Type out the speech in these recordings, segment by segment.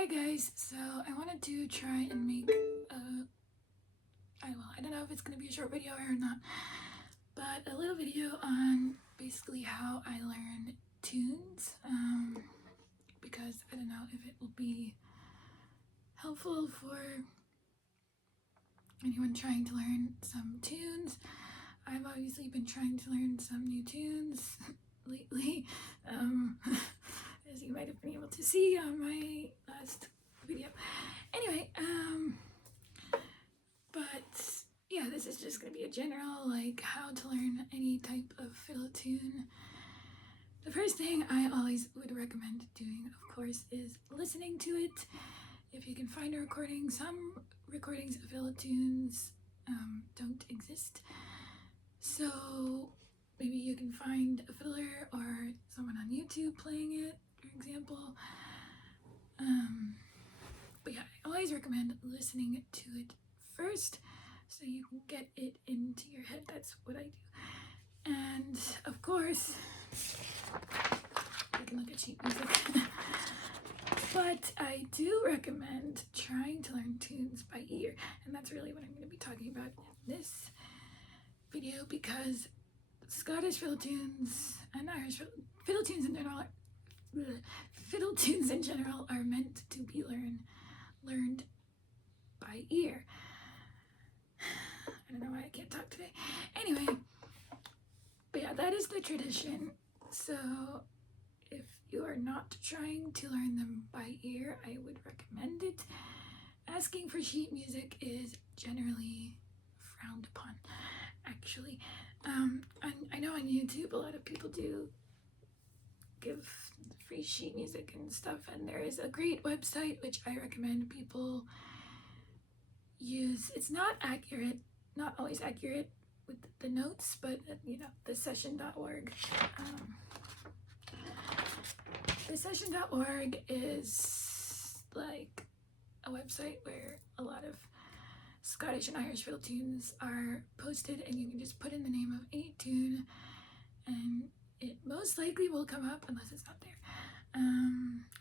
Hi guys, so I wanted to try and make I don't know if it's going to be a short video or not, but a little video on basically how I learn tunes, because I don't know if it will be helpful for anyone trying to learn some tunes. I've obviously been trying to learn some new tunes lately, as you might have been able to see on my last video. Anyway, but yeah, this is just gonna be a general, like, how to learn any type of fiddle tune. The first thing I always would recommend doing, of course, is listening to it. If you can find a recording, some recordings of fiddle tunes don't exist. So maybe you can find a fiddler or someone on YouTube playing it, for example. But yeah, I always recommend listening to it first so you can get it into your head. That's what I do. And of course, you can look at sheet music. But I do recommend trying to learn tunes by ear, and that's really what I'm going to be talking about in this video, because Scottish fiddle tunes and Irish fiddle tunes in general are meant to be learned by ear. I don't know why I can't talk today. Anyway, but yeah, that is the tradition. So if you are not trying to learn them by ear, I would recommend it. Asking for sheet music is generally frowned upon, actually. I know on YouTube a lot of people do give free sheet music and stuff, and there is a great website which I recommend people use. It's not accurate, not always accurate with the notes, but you know, thesession.org. Thesession.org is like a website where a lot of Scottish and Irish fiddle tunes are posted, and you can just put in the name of any tune and it most likely will come up unless it's not there.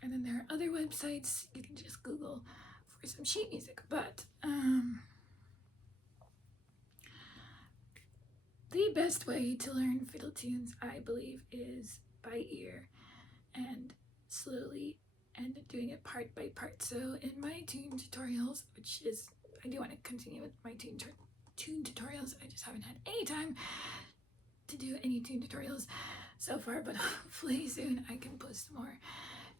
And then there are other websites you can just Google for some sheet music, but the best way to learn fiddle tunes, I believe, is by ear and slowly, and doing it part by part. So in my tune tutorials, which is, I do want to continue with my tune tutorials, I just haven't had any time to do any tune tutorials so far, but hopefully soon I can post more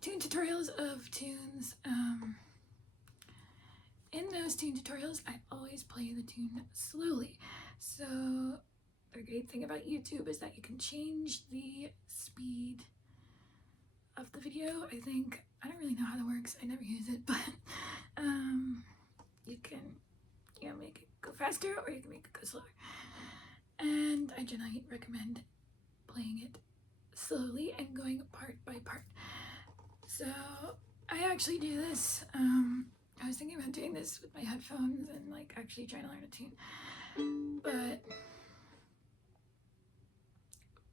tune tutorials of tunes. In those tune tutorials, I always play the tune slowly. So the great thing about YouTube is that you can change the speed of the video. I think, I don't really know how that works, I never use it, but you can, you know, make it go faster or you can make it go slower. And I generally recommend playing it slowly and going part by part. So I actually do this. I was thinking about doing this with my headphones and like actually trying to learn a tune. But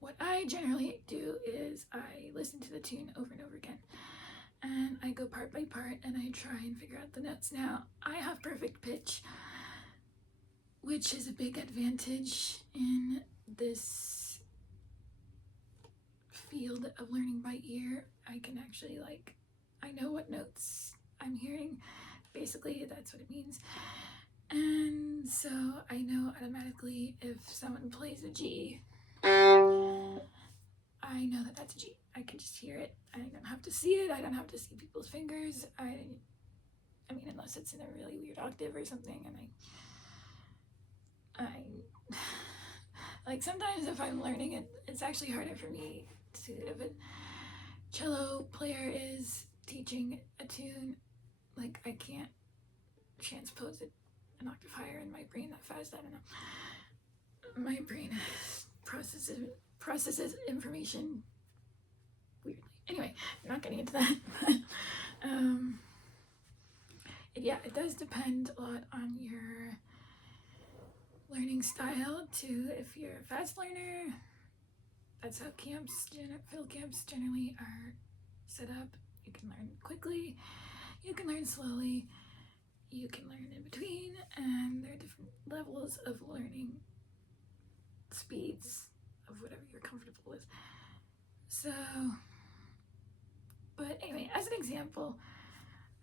what I generally do is I listen to the tune over and over again. And I go part by part and I try and figure out the notes. Now, I have perfect pitch, which is a big advantage in this field of learning by ear. I can actually, like, I know what notes I'm hearing. Basically, that's what it means. And so I know automatically if someone plays a G, I know that that's a G. I can just hear it. I don't have to see it. I don't have to see people's fingers. I mean, unless it's in a really weird octave or something, and I like, sometimes if I'm learning it, it's actually harder for me to, if a cello player is teaching a tune, like, I can't transpose it an octave higher in my brain that fast. I don't know. My brain processes information weirdly. Anyway, I'm not getting into that. Yeah, it does depend a lot on your learning style too. If you're a fast learner, that's how fiddle camps generally are set up. You can learn quickly. You can learn slowly, you can learn in between, and there are different levels of learning speeds of whatever you're comfortable with. So, but anyway, as an example,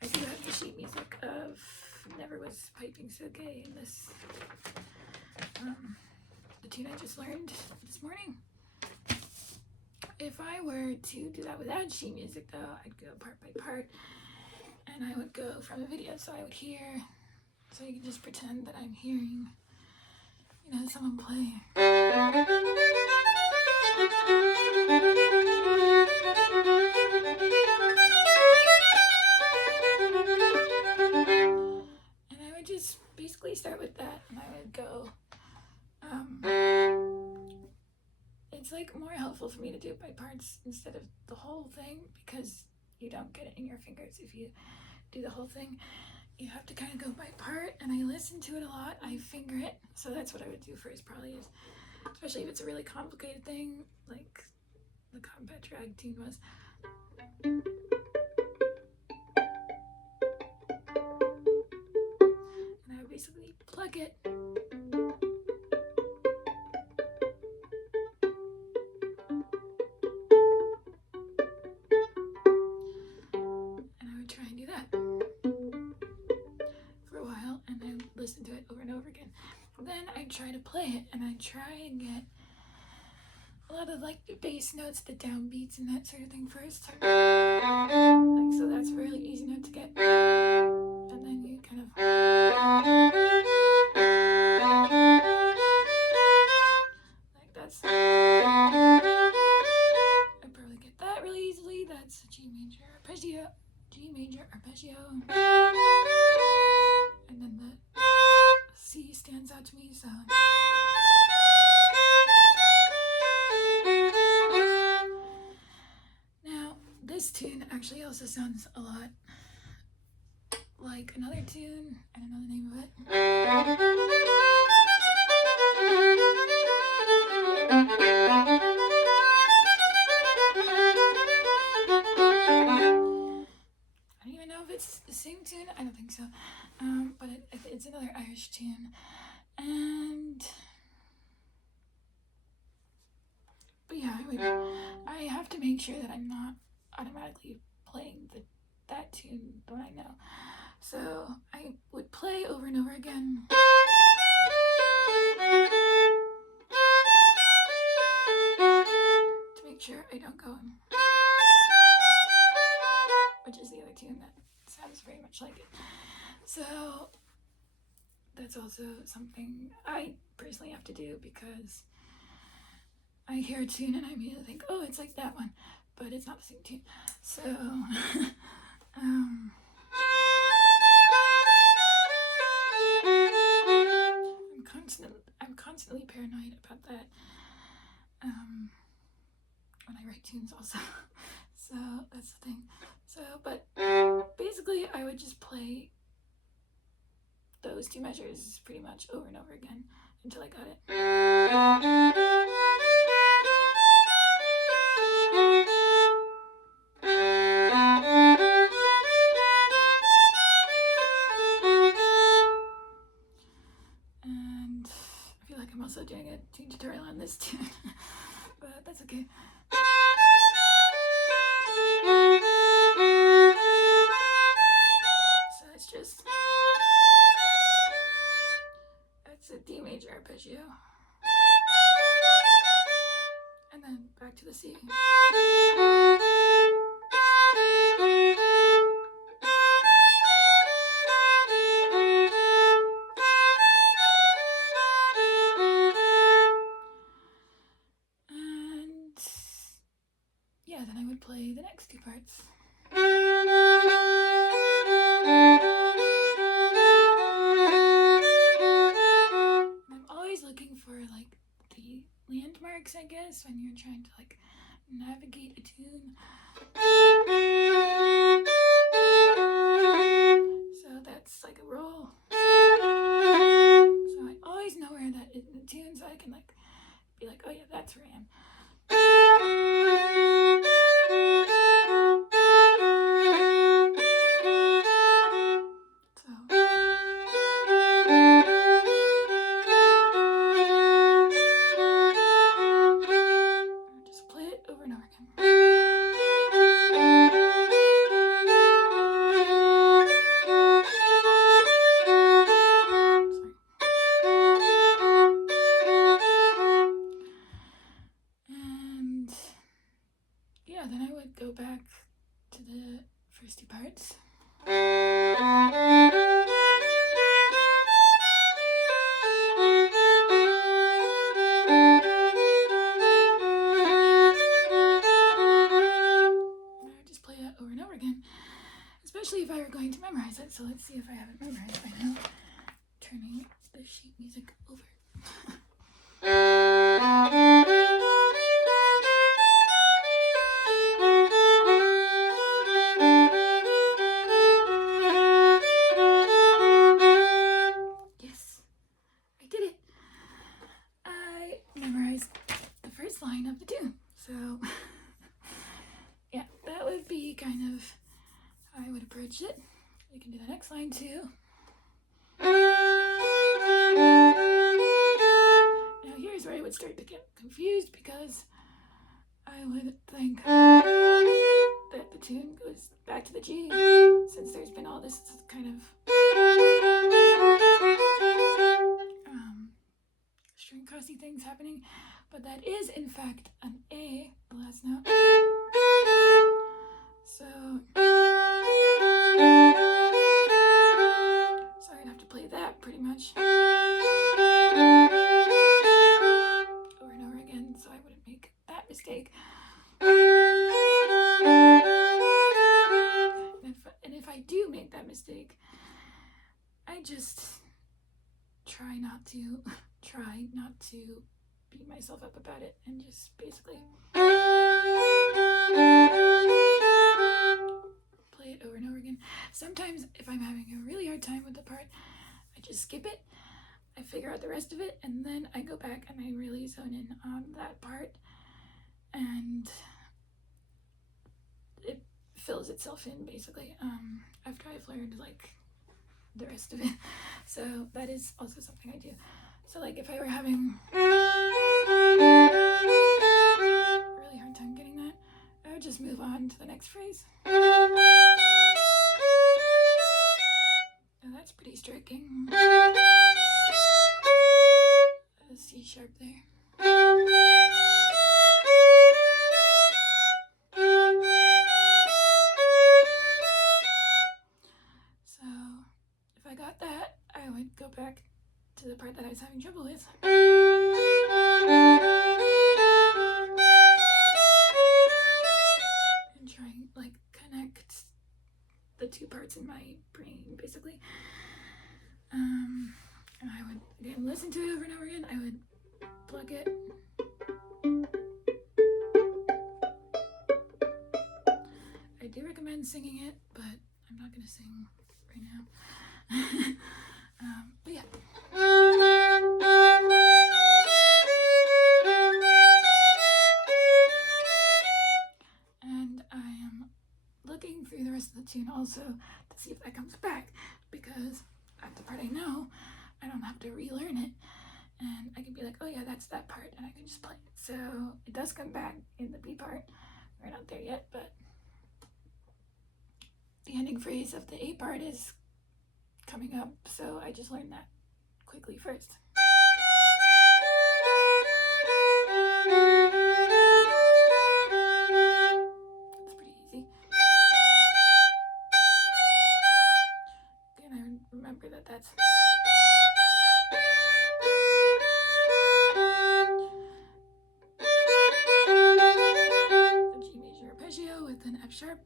I do have the sheet music of Never Was Piping So Gay in this, the tune I just learned this morning. If I were to do that without sheet music though, I'd go part by part, and I would go from a video, so I would hear, so you can just pretend that I'm hearing, you know, someone play. And I would just basically start with that, and I would go, it's like more helpful for me to do it by parts instead of the whole thing, because you don't get it in your fingers if you do the whole thing. You have to kind of go by part, and I listen to it a lot. I finger it, so that's what I would do first, probably, is, especially if it's a really complicated thing, like the Combat Drag tune was. And I would basically plug it. Listen to it over and over again. Then I try to play it, and I try and get a lot of like the bass notes, the downbeats, and that sort of thing first. Like, so that's a really easy note to get. And then you kind of like that's. I probably get that really easily. That's a G major arpeggio, G major arpeggio, and then the C stands out to me, so. Now, this tune actually also sounds a lot like another tune. I don't know the name of it. I don't even know if it's the same tune. I don't think so. But it's another Irish tune. But yeah, I have to make sure that I'm not automatically playing that tune that I know. So I would play over and over again. To make sure I don't go, which is the other tune that sounds very much like it. So that's also something I personally have to do, because I hear a tune and I immediately think, oh, it's like that one, but it's not the same tune. So I'm constantly paranoid about that when I write tunes also. So that's the thing. So, but basically I would just play those two measures pretty much over and over again until I got it. And I feel like I'm also doing a tune tutorial on this tune, but that's okay. So it's just, that's a D major arpeggio, and then back to the C. And yeah, then I would play the next two parts. I'm always looking for like the landmarks, I guess, when you're trying to like navigate first two parts. Just play that over and over again, especially if I were going to memorize it. So let's see if I have it memorized by now. Turning the sheet music over. Yes, I did it. I memorized the first line of the tune. So yeah, that would be kind of how I would approach it. We can do the next line too. Now here's where I would start to get confused, because I would think that the tune goes back to the G, since there's been all this kind of string crossy things happening, but that is in fact an A, the last note. So I'd have to play that pretty much over and over again, so I wouldn't make that mistake. And if I do make that mistake, I just try not to beat myself up about it, and just basically play it over and over again. Sometimes if I'm having a really hard time with the part, I just skip it, I figure out the rest of it, and then I go back and I really zone in on that part, and it fills itself in basically after I've learned like the rest of it. So that is also something I do. So like if I were having a really hard time getting that, I would just move on to the next phrase. Now that's pretty striking. A C sharp there. So if I got that, I would go back to the part that I was having trouble with. And try and like connect the two parts in my brain basically. And I would again listen to it over and over again. I would plug it. I do recommend singing it, but I'm not gonna sing right now. But yeah. And I am looking through the rest of the tune also to see if that comes back, because at the part I know, I don't have to relearn it, and I can be like, oh yeah, that's that part, and I can just play it. So it does come back in the B part. We're not there yet, but the ending phrase of the A part is coming up, so I just learned that quickly first. It's pretty easy. And I remember that that's the G major arpeggio with an F sharp.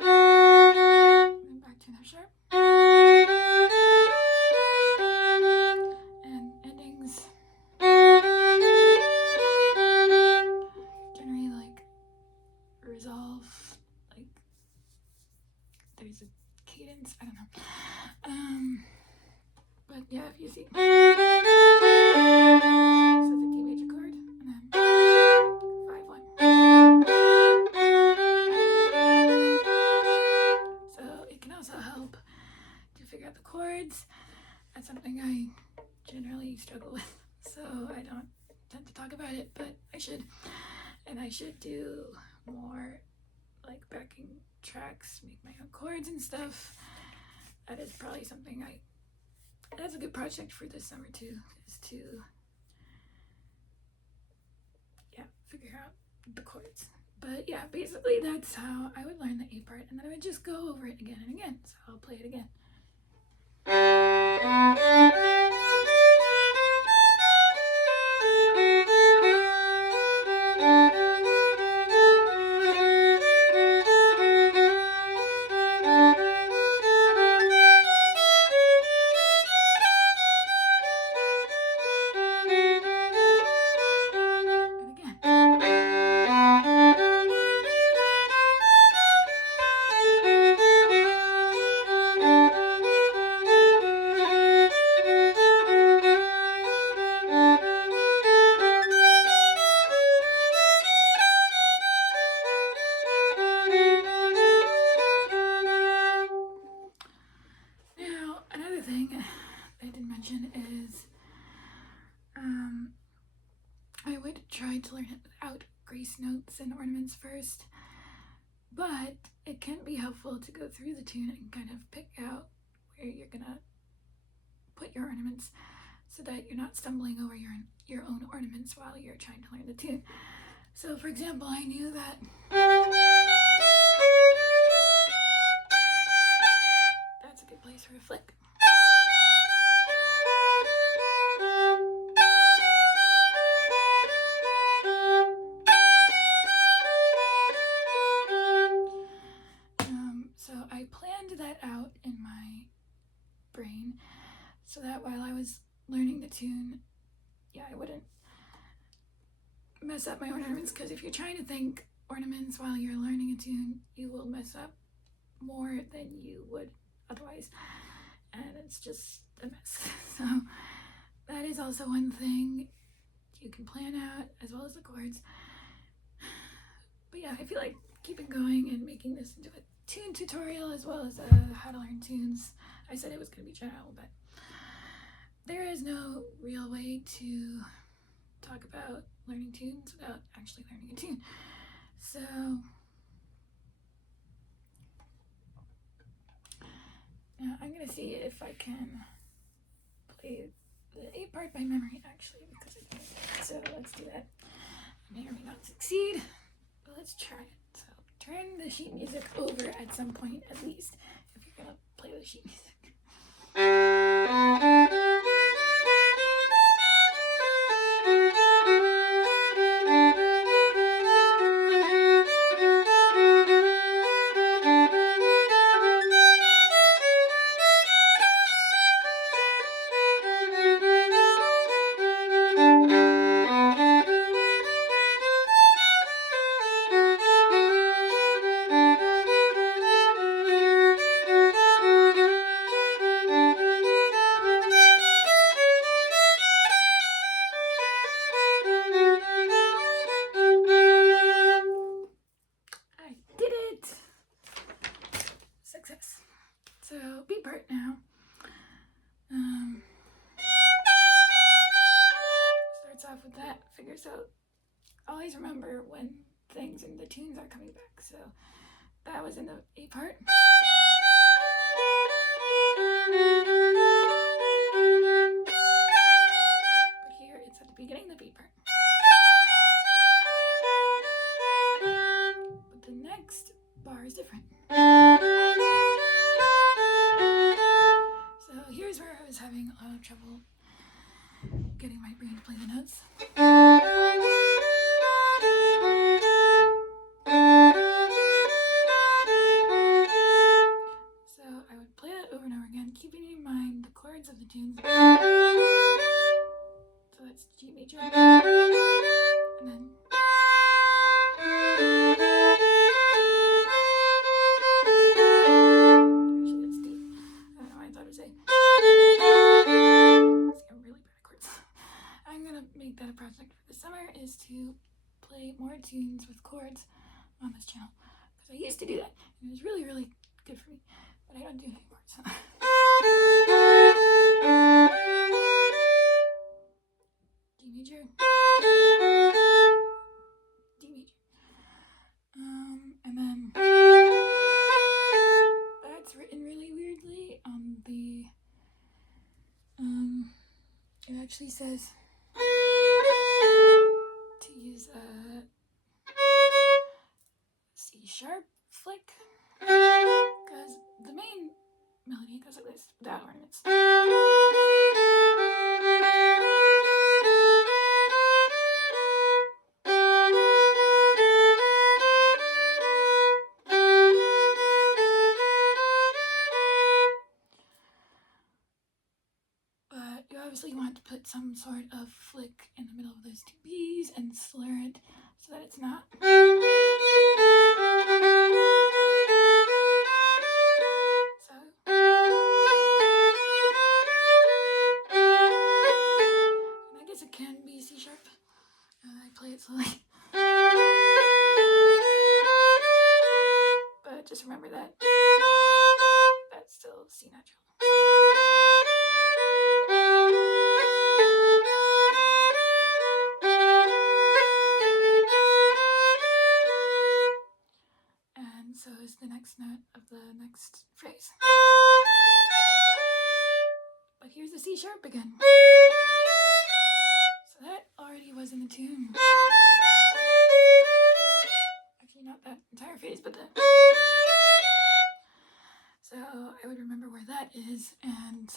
And back to an F sharp. And endings generally like resolve, like there's a cadence, I don't know. But yeah, if you see, so the D major chord, and then 5-1. So it can also help to figure out the chords. That's something I generally struggle with, so I don't tend to talk about it, but I should. And I should do more like backing tracks, make my own chords and stuff. That is probably something that's a good project for this summer too, is to figure out the chords. But yeah, basically that's how I would learn the A part, and then I would just go over it again and again. So I'll play it again. Now, another thing I didn't mention is I would try to learn it without grace notes and ornaments first, but it can be helpful to go through the tune and kind of pick out where you're gonna put your ornaments so that you're not stumbling over your own ornaments while you're trying to learn the tune. So for example, I knew that that's a good place for a flick. So I planned that out in my brain so that while I was learning the tune, I wouldn't mess up my ornaments, because if you're trying to think ornaments while you're learning a tune, you will mess up more than you would otherwise, and it's just a mess. So that is also one thing you can plan out, as well as the chords. But yeah, I feel like keeping going and making this into a tune tutorial as well as how to learn tunes. I said it was going to be general, but there is no real way to talk about learning tunes without actually learning a tune. So now I'm going to see if I can play the A part by memory, actually, because I can't. So let's do that. I may or may not succeed, but let's try it. So turn the sheet music over at some point, at least, if you're going to play with sheet music. Success. So B part now. Starts off with that figure. So always remember when things in the tunes are coming back. So that was in the A part. But here it's at the beginning of the B part. But the next bar is different. So here's where I was having a lot of trouble getting my brain to play the notes. So I would play that over and over again, keeping in mind the chords of the tunes. So that's G major, and then actually that's D. I don't know why I thought it was A. See, I'm really bad at chords. I'm gonna make that a project for the summer, is to play more tunes with chords on this channel, because I used to do that and it was really, really good for me, but I don't do it anymore. So. G major, D major, and then that's written really weirdly on the it actually says to use sharp flick, because the main melody goes like this without ornaments. But you obviously want to put some sort of flick in the middle of those two B's and slur it so that it's not. So. And I guess it can be C sharp. I play it slowly. But just remember that that's still C natural. And so is the next note of the next phrase. But here's the C sharp again. So that already was in the tune. Actually, not that entire phrase, but the. So I would remember where that is, and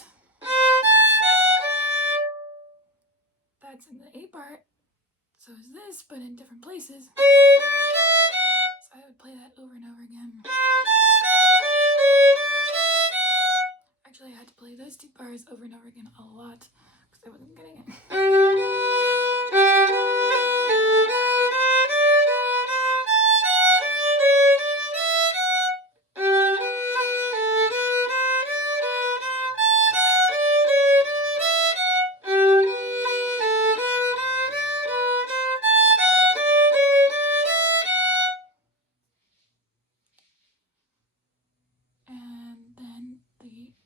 that's in the A part. So is this, but in different places. So I would play that over and over again. Actually, I had to play those two bars over and over again a lot because I wasn't getting it.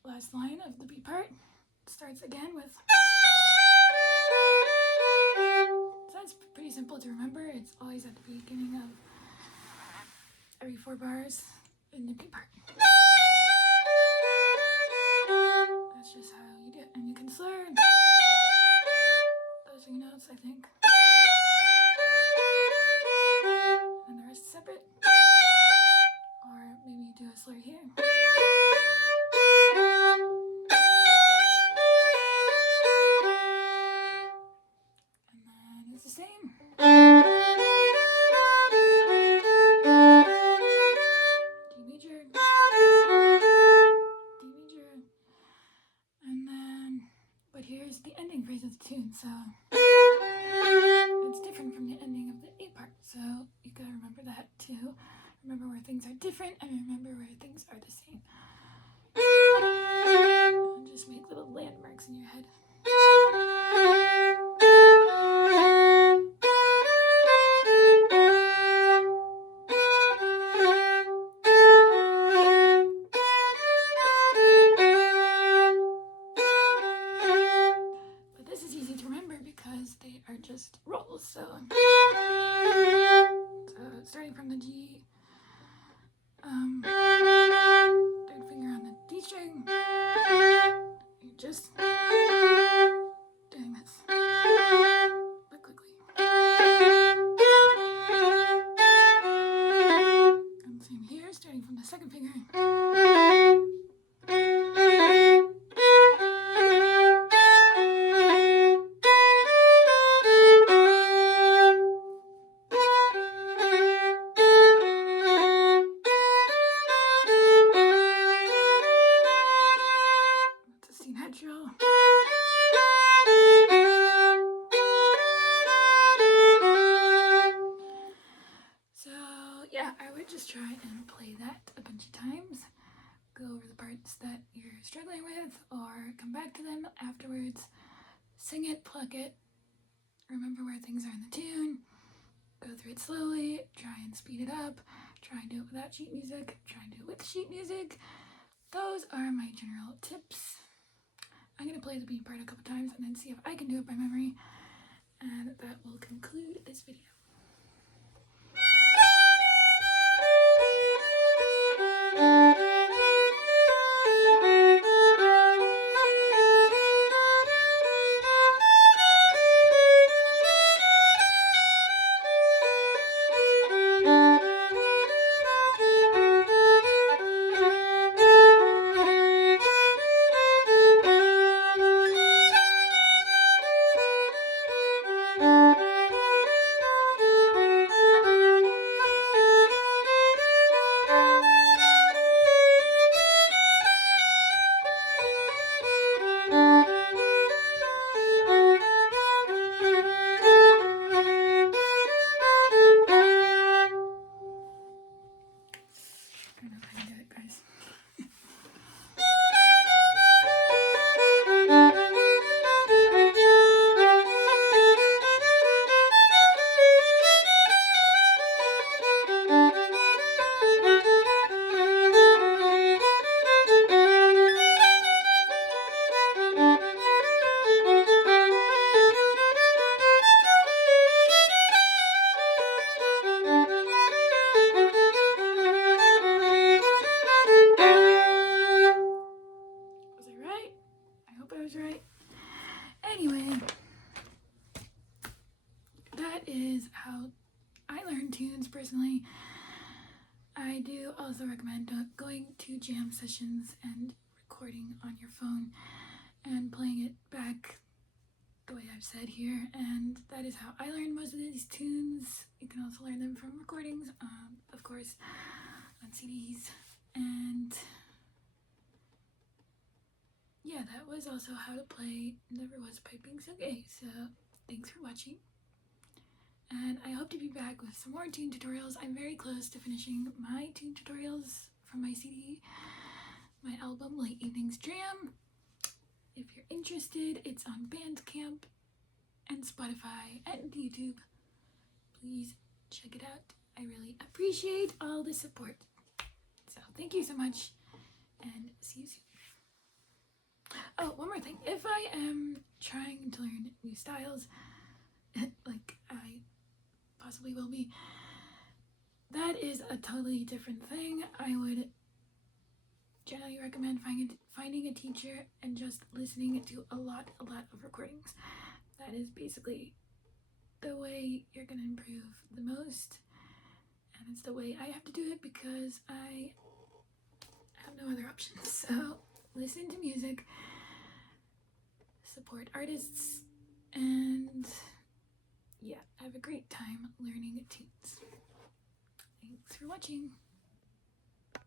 Last line of the B part starts again with. So that's pretty simple to remember. It's always at the beginning of every 4 bars in the B part. That's just how you do it. And you can slur those 3 notes, I think. And the rest separate. Or maybe you do a slur here. It's the same. D major, D major, and then, but here's the ending phrase of the tune, so it's different from the ending of the A part, so you gotta remember that too. Remember where things are different, and remember where things are the same. And just make little landmarks in your head. But this is easy to remember because they are just rolls, so starting from the G, third finger on the D string, you're just doing this, but quickly. And same here, starting from the second finger. Natural. So yeah, I would just try and play that a bunch of times. Go over the parts that you're struggling with or come back to them afterwards. Sing it, pluck it, remember where things are in the tune, go through it slowly, try and speed it up, try and do it without sheet music, try and do it with sheet music. Those are my general tips. I'm going to play the B part a couple times and then see if I can do it by memory, and that will conclude this video. I do also recommend going to jam sessions and recording on your phone and playing it back the way I've said here, and that is how I learned most of these tunes. You can also learn them from recordings, of course, on CDs, and yeah, that was also how to play Never Was Piping So Gay. So thanks for watching, and I hope to be back with some more tune tutorials. I'm very close to finishing my tune tutorials from my CD, my album Late Evenings Jam. If you're interested, it's on Bandcamp and Spotify and YouTube. Please check it out. I really appreciate all the support. So thank you so much, and see you soon. Oh, one more thing. If I am trying to learn new styles, like I possibly will be, that is a totally different thing. I would generally recommend finding a teacher and just listening to a lot of recordings. That is basically the way you're gonna improve the most, and it's the way I have to do it because I have no other options. So listen to music, support artists, and yeah, have a great time learning tunes. Thanks for watching.